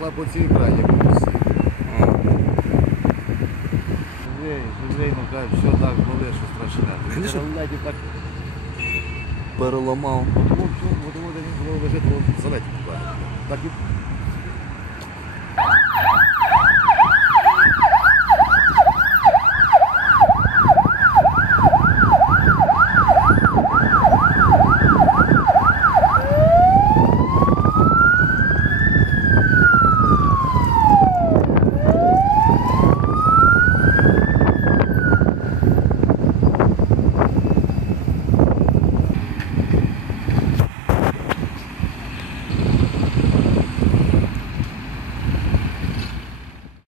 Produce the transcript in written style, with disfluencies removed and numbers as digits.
пішла по цій крайні полосі. Живий, ну кажуть, що так болить, що страшне. Конечно. Ледь так Переламав. от він було лежить, залетів туди. Так і